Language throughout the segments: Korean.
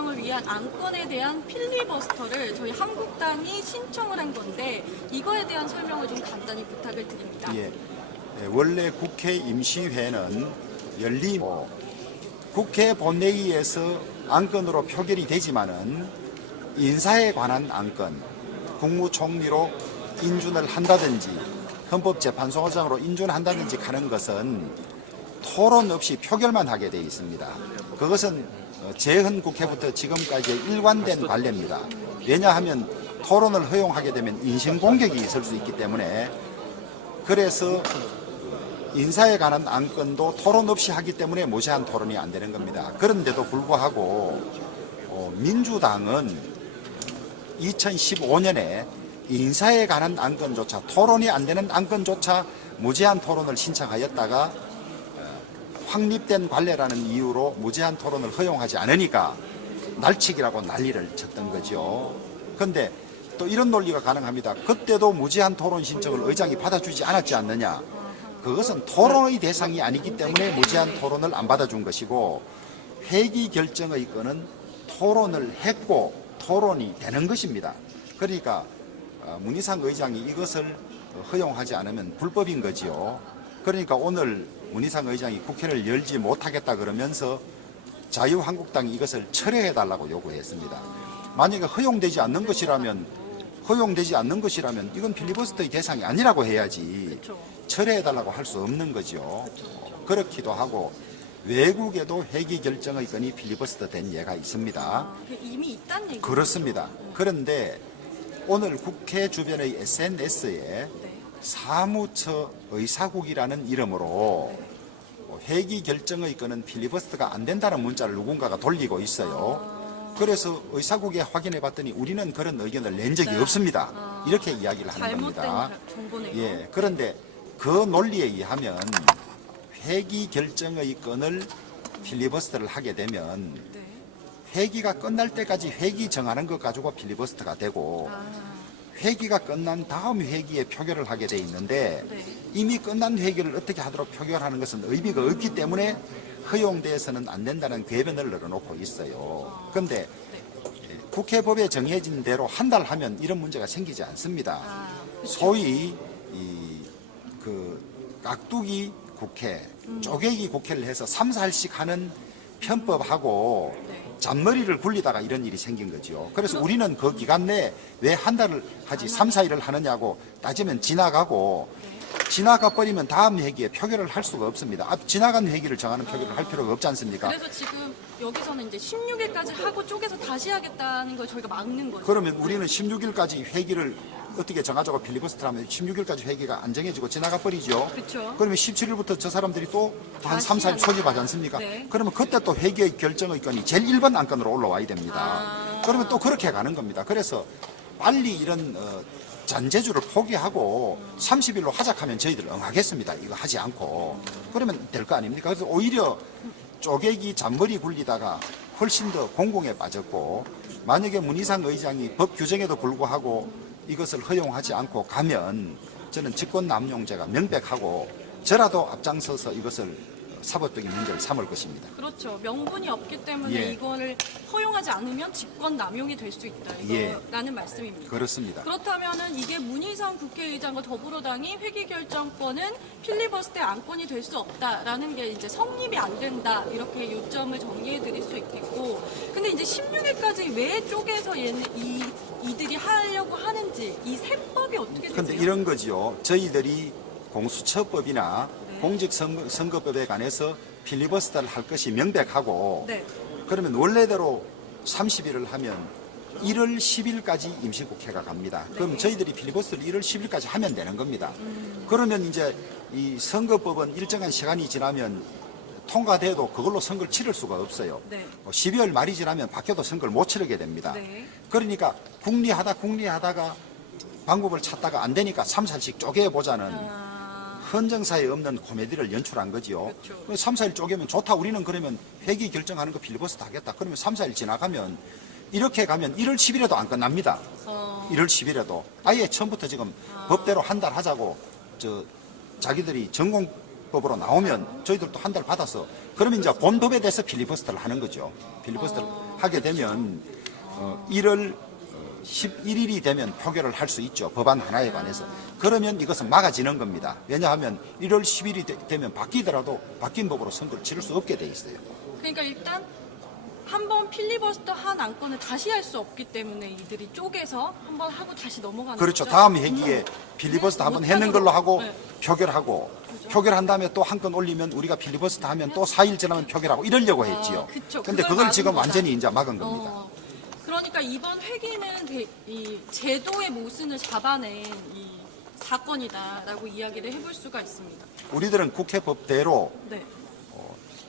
결정을 위한 안건에 대한 필리버스터를 저희 한국당이 신청을 한 건데 이거에 대한 설명을 좀 간단히 부탁을 드립니다. 예. 원래 국회 임시회는 열리고 국회 본회의에서 안건으로 표결이 되지만은 인사에 관한 안건, 국무총리로 인준을 한다든지 헌법재판소장으로 인준한다든지 하는 것은 토론 없이 표결만 하게 돼 있습니다. 그것은 재헌 국회부터 지금까지 일관된 관례입니다. 왜냐하면 토론을 허용하게 되면 인신공격이 있을 수 있기 때문에, 그래서 인사에 관한 안건도 토론 없이 하기 때문에 무제한 토론이 안 되는 겁니다. 그런데도 불구하고 민주당은 2015년에 인사에 관한 안건조차, 토론이 안 되는 안건조차 무제한 토론을 신청하였다가 확립된 관례라는 이유로 무제한 토론을 허용하지 않으니까 날치기라고 난리를 쳤던 거죠. 그런데 또 이런 논리가 가능합니다. 그때도 무제한 토론 신청을 의장이 받아주지 않았지 않느냐. 그것은 토론의 대상이 아니기 때문에 무제한 토론을 안 받아준 것이고, 회기 결정의 건은 토론을 했고 토론이 되는 것입니다. 그러니까 문희상 의장이 이것을 허용하지 않으면 불법인 거지요. 그러니까 오늘 문희상 의장이 국회를 열지 못하겠다 그러면서 자유한국당이 이것을 철회해달라고 요구했습니다. 만약에 허용되지 않는 것이라면 이건 필리버스터의 대상이 아니라고 해야지 철회해달라고 할 수 없는 거죠. 그렇기도 하고 외국에도 회기 결정의 건이 필리버스터 된 예가 있습니다. 이미 있다는 얘기죠? 그렇습니다. 그런데 오늘 국회 주변의 SNS에 사무처 의사국이라는 이름으로 회기 결정의 건은 필리버스터가 안 된다는 문자를 누군가가 돌리고 있어요. 그래서 의사국에 확인해 봤더니 우리는 그런 의견을 낸 적이 없습니다. 이렇게 이야기를 하는 겁니다. 잘못된 정보네요. 예, 그런데 그 논리에 의하면 회기 결정의 건을 필리버스터를 하게 되면 회기가 끝날 때까지 회기 정하는 것 가지고 필리버스터가 되고, 회기가 끝난 다음 회기에 표결을 하게 돼 있는데 이미 끝난 회기를 어떻게 하도록 표결하는 것은 의미가 없기 때문에 허용돼서는 안 된다는 궤변을 늘어놓고 있어요. 그런데 국회법에 정해진 대로 한 달 하면 이런 문제가 생기지 않습니다. 소위 그 깍두기 국회, 쪼개기 국회를 해서 3, 4일씩 하는 편법하고 잔머리를 굴리다가 이런 일이 생긴 거죠. 그래서 우리는 그 기간 내에 왜 한 달을 하지 3, 4일을 하느냐고 따지면 지나가 버리면 다음 회기에 표결을 할 수가 없습니다. 지나간 회기를 정하는 표결을 할 필요가 없지 않습니까? 그래서 지금 여기서는 이제 16일까지 하고 쪼개서 다시 하겠다는 걸 저희가 막는 거죠. 그러면 우리는 16일까지 회기를 어떻게 정하자고 필리버스터를 하면 16일까지 회기가 안 정해지고 지나가 버리죠. 그렇죠. 그러면 17일부터 저 사람들이 또 한 3, 4일 소집하지 않습니까? 네. 그러면 그때 또 회기의 결정의 건이 제일 1번 안건으로 올라와야 됩니다. 그러면 또 그렇게 가는 겁니다. 그래서 빨리 이런 잔재주를 포기하고 30일로 하자하면 저희들 응하겠습니다. 이거 하지 않고. 그러면 될 거 아닙니까? 그래서 오히려 쪼개기 잔머리 굴리다가 훨씬 더 공공에 빠졌고, 만약에 문희상 의장이 법 규정에도 불구하고 이것을 허용하지 않고 가면 저는 직권남용죄가 명백하고 저라도 앞장서서 이것을 사법적인 문제를 삼을 것입니다. 그렇죠. 명분이 없기 때문에 예. 이거를 허용하지 않으면 직권 남용이 될 수 있다. 이거라는 말씀입니다. 그렇습니다. 그렇다면은 이게 문희상 국회의장과 더불어당이 회기 결정권은 필리버스터의 안건이 될 수 없다라는 게 이제 성립이 안 된다. 이렇게 요점을 정리해 드릴 수 있겠고. 근데 이제 16일까지 왜 쪼개서 이들이 하려고 하는지 이 세법이 어떻게 되세요? 그런데 이런 거죠. 저희들이 공수처법이나 공직선거법에 관해서 필리버스터를 할 것이 명백하고, 그러면 원래대로 30일을 하면 1월 10일까지 임시국회가 갑니다. 그럼 저희들이 필리버스터를 1월 10일까지 하면 되는 겁니다. 그러면 이제 이 선거법은 일정한 시간이 지나면 통과돼도 그걸로 선거를 치를 수가 없어요. 12월 말이 지나면 바뀌어도 선거를 못 치르게 됩니다. 그러니까 궁리하다가 방법을 찾다가 안 되니까 3, 4일씩 쪼개보자는 헌정사에 없는 코미디를 연출한 거지요. 그렇죠. 3, 4일 쪼개면 좋다. 우리는 그러면 회기 결정하는 거 필리버스터 하겠다. 그러면 3, 4일 지나가면 이렇게 가면 1월 10일에도 안 끝납니다. 1월 10일에도. 아예 처음부터 지금 법대로 한 달 하자고 자기들이 전공 법으로 나오면 저희들도 한 달 받아서 그러면 이제 본법에 대해서 필리버스터를 하는 거죠. 필리버스터를 하게 되면 1월 11일이 되면 표결을 할 수 있죠. 법안 하나에 관해서. 그러면 이것은 막아지는 겁니다. 왜냐하면 1월 10일이 되면 바뀌더라도 바뀐 법으로 선거를 치를 수 없게 돼 있어요. 그러니까 일단 한번 필리버스터 한 안건을 다시 할 수 없기 때문에 이들이 쪼개서 한번 하고 다시 넘어가는 그렇죠. 거죠? 다음 회기에 필리버스터 한번 했는 걸로 하고 네. 표결하고 표결한 다음에 또 한 건 올리면 우리가 필리버스터 하면 또 4일 지나면 표결하고 이러려고 했지요. 그쵸. 근데 그걸 그걸 지금 막은 거다. 완전히 이제 막은 겁니다. 그러니까 이번 회기는 이 제도의 모순을 잡아낸 이 사건이다라고 이야기를 해볼 수가 있습니다. 우리들은 국회법대로 네.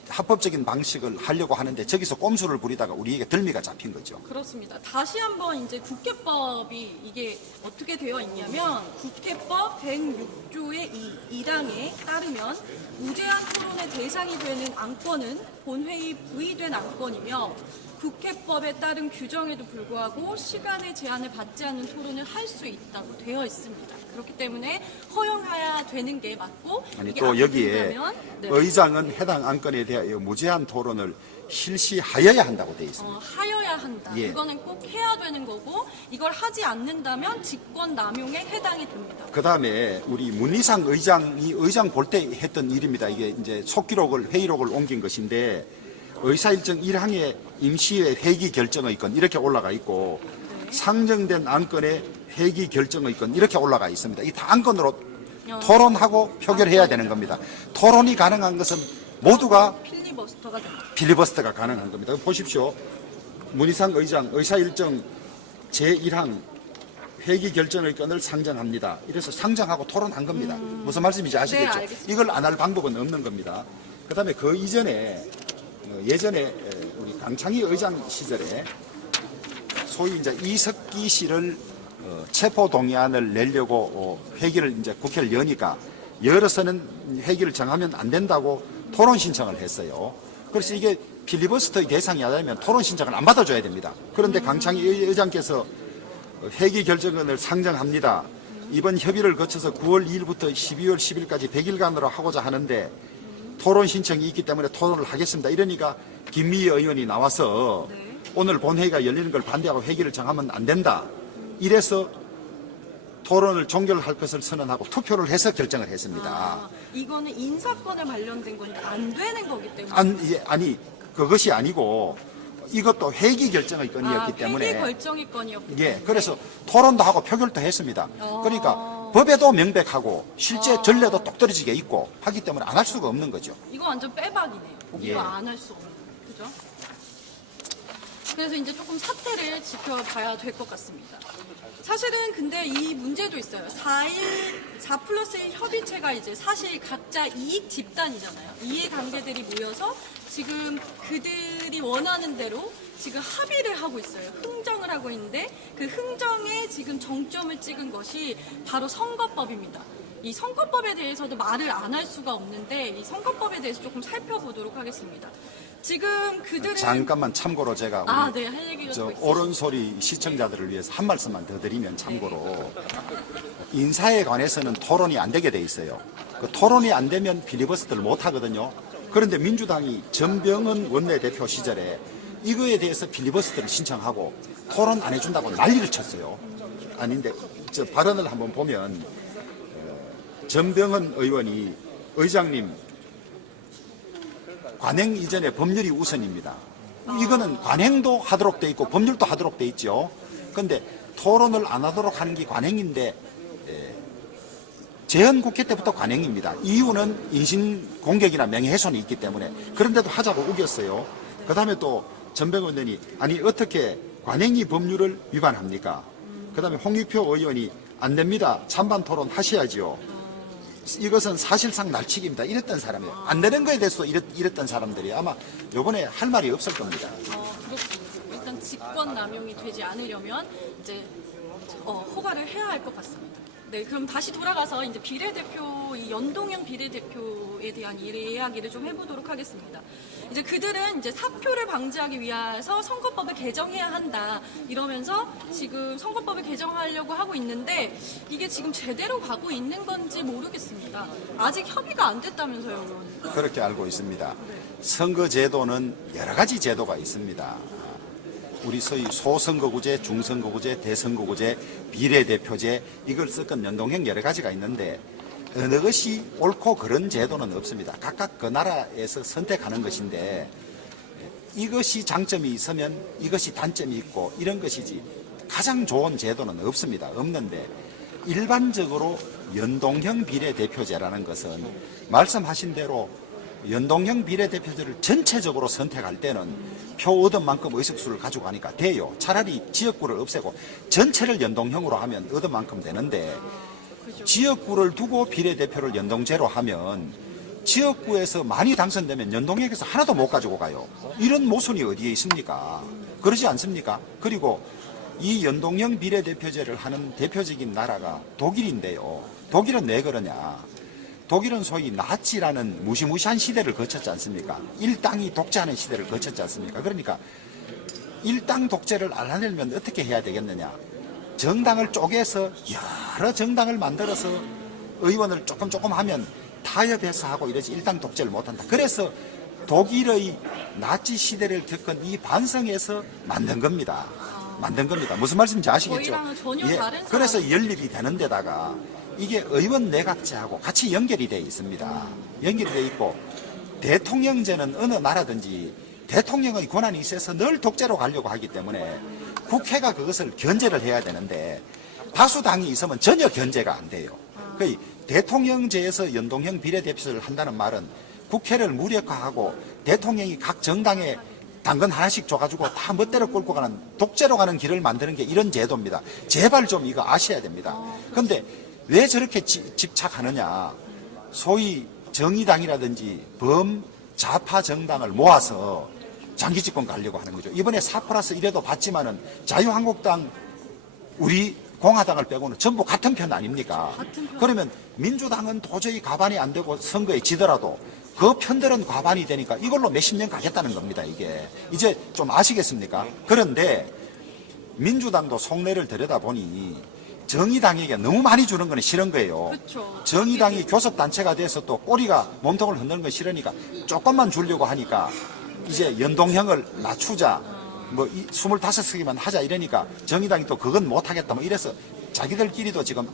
합법적인 방식을 하려고 하는데 저기서 꼼수를 부리다가 우리에게 덜미가 잡힌 거죠. 그렇습니다. 다시 한번 이제 국회법이 이게 어떻게 되어 있냐면 국회법 106조의 2항에 따르면 무제한 토론의 대상이 되는 안건은 본회의 부의된 안건이며 국회법에 따른 규정에도 불구하고 시간의 제한을 받지 않는 토론을 할 수 있다고 되어 있습니다. 그렇기 때문에 허용해야 되는 게 맞고 아니 이게 또 안 여기에 된다면, 네. 의장은 해당 안건에 대하여 무제한 토론을 실시하여야 한다고 되어 있습니다. 하여야 한다. 예. 그거는 꼭 해야 되는 거고 이걸 하지 않는다면 직권 남용에 해당이 됩니다. 그 다음에 우리 문희상 의장이 의장 볼 때 했던 일입니다. 이게 이제 속기록을 회의록을 옮긴 것인데 의사일정 1항에 임시회 회기 결정의 건 이렇게 올라가 있고 상정된 안건에 회기 결정의 건 이렇게 올라가 있습니다. 이 다 안건으로 토론하고 표결해야 되는 겁니다. 토론이 가능한 것은 모두가 필리버스터가 됩니다. 필리버스터가 가능한 겁니다. 보십시오. 문희상 의장 의사일정 제1항 회기 결정의 건을 상정합니다. 이래서 상정하고 토론한 겁니다. 무슨 말씀인지 아시겠죠? 네, 알겠습니다. 이걸 안 할 방법은 없는 겁니다. 그 다음에 그 이전에 예전에 우리 강창희 의장 시절에 소위 이제 이석기 씨를 체포 동의안을 내려고 회기를 이제 국회를 여니까 열어서는 회기를 정하면 안 된다고 토론 신청을 했어요. 그래서 이게 필리버스터의 대상이 아니면 토론 신청을 안 받아줘야 됩니다. 그런데 강창희 의장께서 회기 결정안을 상정합니다. 이번 협의를 거쳐서 9월 2일부터 12월 10일까지 100일간으로 하고자 하는데 토론 신청이 있기 때문에 토론을 하겠습니다. 이러니까 김미애 의원이 나와서 오늘 본회의가 열리는 걸 반대하고 회기를 정하면 안 된다. 이래서 토론을 종결할 것을 선언하고 투표를 해서 결정을 했습니다. 이거는 인사권에 관련된 거니까 안 되는 거기 때문에. 아니 그것이 아니고 이것도 회기 결정의 건이었기 때문에 회기 결정의 건이었기 때문에. 예, 그래서 토론도 하고 표결도 했습니다. 그러니까 법에도 명백하고 실제 전례도 똑떨어지게 있고 하기 때문에 안 할 수가 없는 거죠. 이거 완전 빼박이네요. 예. 이거 안 할 수 없는. 그죠? 그래서 이제 조금 사태를 지켜봐야 될 것 같습니다. 사실은 근데 이 문제도 있어요. 4+1 협의체가 이제 사실 각자 이익 집단이잖아요. 이해관계들이 모여서 지금 그들이 원하는 대로 지금 합의를 하고 있어요. 흥정을 하고 있는데 그 흥정에 지금 정점을 찍은 것이 바로 선거법입니다. 이 선거법에 대해서도 말을 안 할 수가 없는데 이 선거법에 대해서 조금 살펴보도록 하겠습니다. 지금 그들은 잠깐만 참고로 제가 네, 할 얘기가 저 더 있어요. 옳은 소리 시청자들을 위해서 한 말씀만 더 드리면 참고로 인사에 관해서는 토론이 안 되게 돼 있어요. 그 토론이 안 되면 필리버스터를 못 하거든요. 그런데 민주당이 전병헌 원내대표 시절에 이거에 대해서 필리버스터를 신청하고 토론 안 해준다고 난리를 쳤어요. 아닌데 저 발언을 한번 보면 전병헌 의원이 의장님 관행 이전에 법률이 우선입니다. 이거는 관행도 하도록 돼 있고 법률도 하도록 돼 있죠. 그런데 토론을 안 하도록 하는 게 관행인데 재헌국회 때부터 관행입니다. 이유는 인신공격이나 명예훼손이 있기 때문에 그런데도 하자고 우겼어요. 그 다음에 또 전병헌 의원이 아니 어떻게 관행이 법률을 위반합니까? 그 다음에 홍익표 의원이 안 됩니다. 찬반 토론 하셔야지요. 이것은 사실상 날치기입니다. 이랬던 사람이에요. 안 되는 거에 대해서 이랬던 사람들이 아마 이번에 할 말이 없을 겁니다. 그렇습니다. 일단 직권 남용이 되지 않으려면 이제 허가를 해야 할 것 같습니다. 네, 그럼 다시 돌아가서 이제 비례대표 이 연동형 비례대표에 제도에 대한 이야기를 좀 해보도록 하겠습니다. 이제 그들은 이제 사표를 방지하기 위해서 선거법을 개정해야 한다 이러면서 지금 선거법을 개정하려고 하고 있는데 이게 지금 제대로 가고 있는 건지 모르겠습니다. 아직 협의가 안 됐다면서요, 그러니까. 그렇게 알고 있습니다. 선거 제도는 여러 가지 제도가 있습니다. 우리 소위 소선거구제, 중선거구제, 대선거구제, 비례대표제 이걸 섞은 연동형 여러 가지가 있는데 어느 것이 옳고 그런 제도는 없습니다. 각각 그 나라에서 선택하는 것인데 이것이 장점이 있으면 이것이 단점이 있고 이런 것이지 가장 좋은 제도는 없습니다. 없는데 일반적으로 연동형 비례대표제라는 것은 말씀하신 대로 연동형 비례대표제를 전체적으로 선택할 때는 표 얻은 만큼 의석수를 가지고 가니까 돼요. 차라리 지역구를 없애고 전체를 연동형으로 하면 얻은 만큼 되는데 지역구를 두고 비례대표를 연동제로 하면 지역구에서 많이 당선되면 연동형에서 하나도 못 가지고 가요. 이런 모순이 어디에 있습니까? 그러지 않습니까? 그리고 이 연동형 비례대표제를 하는 대표적인 나라가 독일인데요. 독일은 왜 그러냐? 독일은 소위 나치라는 무시무시한 시대를 거쳤지 않습니까? 일당이 독재하는 시대를 거쳤지 않습니까? 그러니까 일당 독재를 알아내려면 어떻게 해야 되겠느냐? 정당을 쪼개서 여러 정당을 만들어서 의원을 조금 하면 타협해서 하고 이러지 일당 독재를 못한다. 그래서 독일의 나치 시대를 겪은 이 반성에서 만든 겁니다. 무슨 말씀인지 아시겠죠? 저희랑은 전혀 다른 그래서 연립이 되는 데다가 이게 의원 내각제하고 같이 연결이 되어 있습니다. 연결이 되어 있고 대통령제는 어느 나라든지 대통령의 권한이 있어서 늘 독재로 가려고 하기 때문에 국회가 그것을 견제를 해야 되는데 다수당이 있으면 전혀 견제가 안 돼요. 그 대통령제에서 연동형 비례대표제를 한다는 말은 국회를 무력화하고 대통령이 각 정당에 당근 하나씩 줘가지고 다 멋대로 끌고 가는 독재로 가는 길을 만드는 게 이런 제도입니다. 제발 좀 이거 아셔야 됩니다. 그런데 왜 저렇게 집착하느냐? 소위 정의당이라든지 범좌파 정당을 모아서 장기 집권 가려고 하는 거죠. 이번에 4+1에도 봤지만은 자유한국당, 우리 공화당을 빼고는 전부 같은 편 아닙니까? 같은 편. 그러면 민주당은 도저히 가반이 안 되고 선거에 지더라도 그 편들은 과반이 되니까 이걸로 몇십 년 가겠다는 겁니다. 이게 이제 좀 아시겠습니까? 그런데 민주당도 속내를 들여다보니 정의당에게 너무 많이 주는 건 싫은 거예요. 그쵸. 정의당이 교섭단체가 돼서 또 꼬리가 몸통을 흔드는 건 싫으니까 조금만 주려고 하니까 이제 연동형을 낮추자. 뭐 25석이만 하자 이러니까 정의당이 또 그건 못하겠다 뭐 이래서 자기들끼리도 지금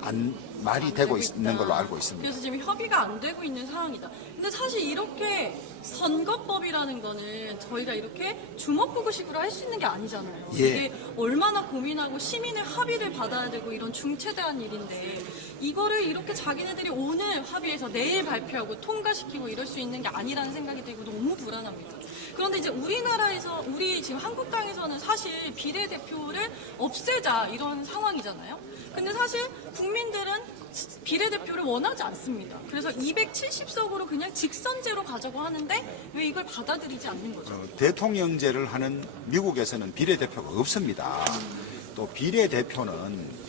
말이 되고 있는 걸로 알고 있습니다. 그래서 지금 협의가 안 되고 있는 상황이다. 근데 사실 이렇게 선거법이라는 거는 저희가 이렇게 주먹구구식으로 할 수 있는 게 아니잖아요. 예. 이게 얼마나 고민하고 시민의 합의를 받아야 되고 이런 중체대한 일인데 이거를 이렇게 자기네들이 오늘 합의해서 내일 발표하고 통과시키고 이럴 수 있는 게 아니라는 생각이 들고 너무 불안합니다. 그런데 이제 우리나라에서 우리 지금 한국당에서는 사실 비례대표를 없애자 이런 상황이잖아요. 근데 사실 국민들은 비례대표를 원하지 않습니다. 그래서 270석으로 그냥 직선제로 가자고 하는데 왜 이걸 받아들이지 않는 거죠? 대통령제를 하는 미국에서는 비례대표가 없습니다. 또 비례대표는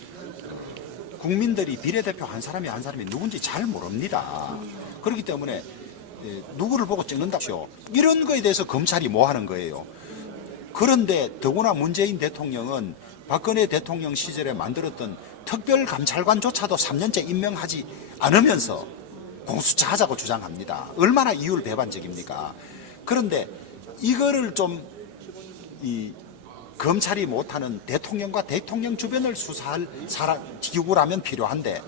국민들이 비례대표 한 사람이 누군지 잘 모릅니다. 그렇기 때문에 누구를 보고 찍는다죠. 이런 거에 대해서 검찰이 뭐 하는 거예요. 그런데 더구나 문재인 대통령은 박근혜 대통령 시절에 만들었던 특별감찰관조차도 3년째 임명하지 않으면서 공수처 하자고 주장합니다. 얼마나 이율배반적입니까? 그런데 이거를 좀 검찰이 못하는 대통령과 대통령 주변을 수사할 기구라면 필요한데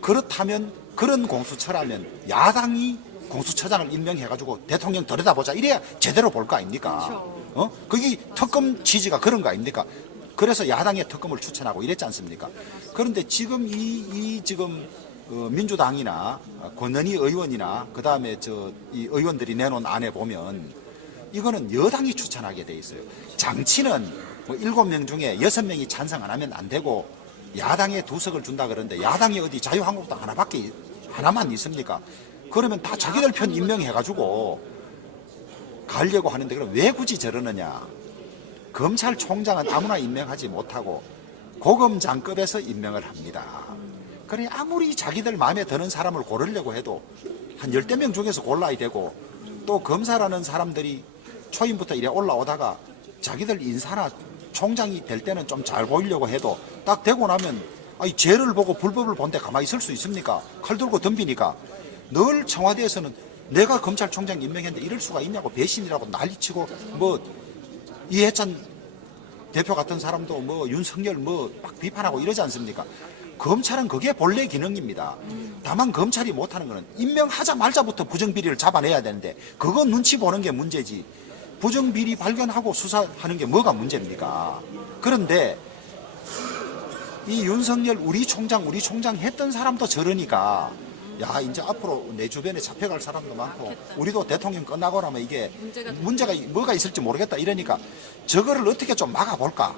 그렇다면 그런 공수처라면 야당이 공수처장을 임명해가지고 대통령 들여다보자 이래야 제대로 볼 거 아닙니까? 그렇죠. 그게 특검 취지가 그런 거 아닙니까? 그래서 야당의 특검을 추천하고 이랬지 않습니까? 그런데 지금 지금 민주당이나 권은희 의원이나 그 다음에 이 의원들이 내놓은 안에 보면 이거는 여당이 추천하게 돼 있어요. 장치는 뭐 7명 중에 6명이 찬성 안 하면 안 되고 야당에 2석을 준다 그러는데 야당이 어디 자유한국당 하나만 있습니까? 그러면 다 자기들 편 임명해가지고 가려고 하는데 그럼 왜 굳이 저러느냐? 검찰총장은 아무나 임명하지 못하고 고검장급에서 임명을 합니다. 그러니 아무리 자기들 마음에 드는 사람을 고르려고 해도 한 10명 중에서 골라야 되고 또 검사라는 사람들이 초임부터 이래 올라오다가 자기들 인사나 총장이 될 때는 좀 잘 보이려고 해도 딱 되고 나면 아니 죄를 보고 불법을 본데 가만히 있을 수 있습니까? 칼 들고 덤비니까 늘 청와대에서는 내가 검찰총장 임명했는데 이럴 수가 있냐고 배신이라고 난리치고 뭐 이해찬 대표 같은 사람도 뭐 윤석열 뭐 막 비판하고 이러지 않습니까? 검찰은 그게 본래 기능입니다. 다만 검찰이 못하는 거는 임명하자마자부터 부정비리를 잡아내야 되는데 그거 눈치 보는 게 문제지. 부정비리 발견하고 수사하는 게 뭐가 문제입니까? 그런데 이 윤석열 우리 총장 했던 사람도 저러니까 야 이제 앞으로 내 주변에 잡혀갈 사람도 많고 많겠다. 우리도 대통령 끝나고 나면 이게 문제가 뭐가 있을지 모르겠다 이러니까 저거를 어떻게 좀 막아볼까?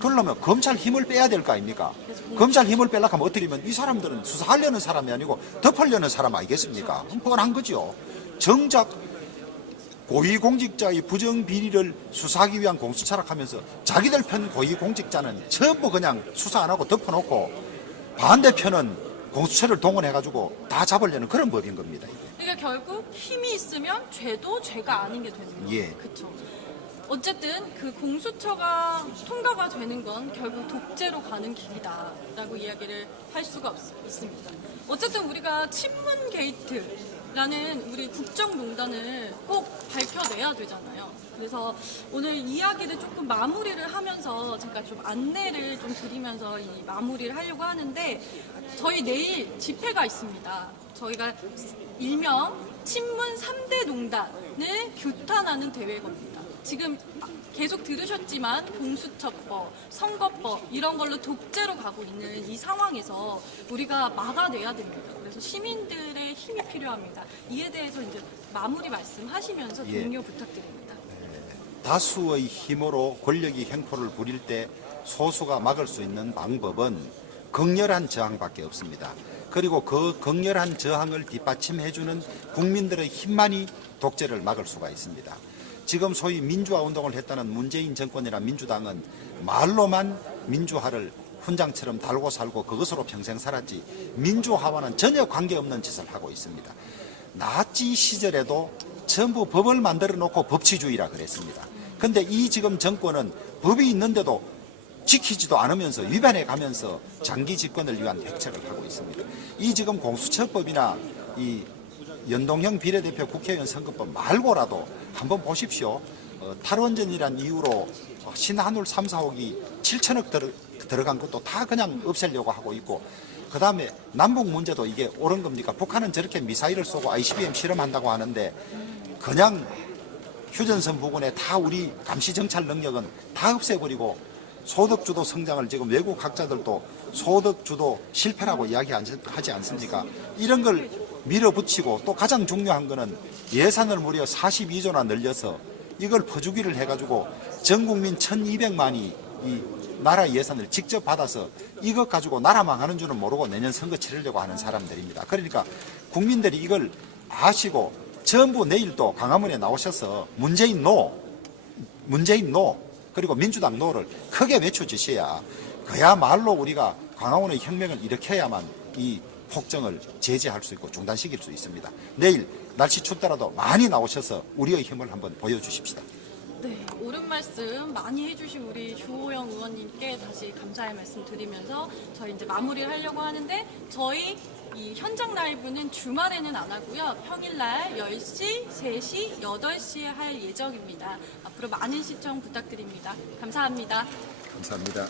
그러려면 검찰 힘을 빼야 될 거 아닙니까? 검찰 힘을 빼려고 하면 어떻게 하면 이 사람들은 수사하려는 사람이 아니고 덮으려는 사람 아니겠습니까? 뻔한 거죠. 정작 고위공직자의 부정비리를 수사하기 위한 공수처락하면서 자기들 편 고위공직자는 전부 그냥 수사 안 하고 덮어놓고 반대편은 공수처를 동원해가지고 다 잡으려는 그런 법인 겁니다. 그러니까 결국 힘이 있으면 죄도 죄가 아닌 게 되는 거예요. 예. 그렇죠. 어쨌든 그 공수처가 통과가 되는 건 결국 독재로 가는 길이다라고 이야기를 할 수가 있습니다. 어쨌든 우리가 친문 게이트라는 우리 국정농단을 꼭 밝혀내야 되잖아요. 그래서 오늘 이야기를 조금 마무리를 하면서 제가 좀 안내를 좀 드리면서 이 마무리를 하려고 하는데 저희 내일 집회가 있습니다. 저희가 일명 친문 3대 농단을 규탄하는 대회겁니다. 지금 계속 들으셨지만 공수처법, 선거법 이런 걸로 독재로 가고 있는 이 상황에서 우리가 막아내야 됩니다. 그래서 시민들의 힘이 필요합니다. 이에 대해서 이제 마무리 말씀하시면서 예. 독려 부탁드립니다. 다수의 힘으로 권력이 횡포를 부릴 때 소수가 막을 수 있는 방법은 극렬한 저항밖에 없습니다. 그리고 그 극렬한 저항을 뒷받침해주는 국민들의 힘만이 독재를 막을 수가 있습니다. 지금 소위 민주화 운동을 했다는 문재인 정권이나 민주당은 말로만 민주화를 훈장처럼 달고 살고 그것으로 평생 살았지 민주화와는 전혀 관계없는 짓을 하고 있습니다. 나치 시절에도 전부 법을 만들어 놓고 법치주의라 그랬습니다. 근데 이 지금 정권은 법이 있는데도 지키지도 않으면서 위반해 가면서 장기 집권을 위한 획책을 하고 있습니다. 이 지금 공수처법이나 이 연동형 비례대표 국회의원 선거법 말고라도 한번 보십시오. 탈원전이란 이유로 신한울 3, 4호기 7천억 들어간 것도 다 그냥 없애려고 하고 있고 그 다음에 남북 문제도 이게 옳은 겁니까? 북한은 저렇게 미사일을 쏘고 ICBM 실험한다고 하는데 그냥 휴전선 부근에 다 우리 감시정찰 능력은 다 없애버리고 소득주도 성장을 지금 외국 학자들도 소득주도 실패라고 이야기하지 않습니까? 이런 걸 밀어붙이고 또 가장 중요한 거는 예산을 무려 42조나 늘려서 이걸 퍼주기를 해가지고 전 국민 1200만이 이 나라 예산을 직접 받아서 이것 가지고 나라 망하는 줄은 모르고 내년 선거 치르려고 하는 사람들입니다. 그러니까 국민들이 이걸 아시고 전부 내일 또 광화문에 나오셔서 문재인 노 그리고 민주당 노를 크게 외쳐주셔야 그야말로 우리가 광화문의 혁명을 일으켜야만 이 폭정을 제재할 수 있고 중단시킬 수 있습니다. 내일 날씨 춥더라도 많이 나오셔서 우리의 힘을 한번 보여주십시다. 네, 옳은 말씀 많이 해주신 우리 주호영 의원님께 다시 감사의 말씀 드리면서 저희 이제 마무리를 하려고 하는데 저희 이 현장 라이브는 주말에는 안 하고요. 평일날 10시, 3시, 8시에 할 예정입니다. 앞으로 많은 시청 부탁드립니다. 감사합니다. 감사합니다.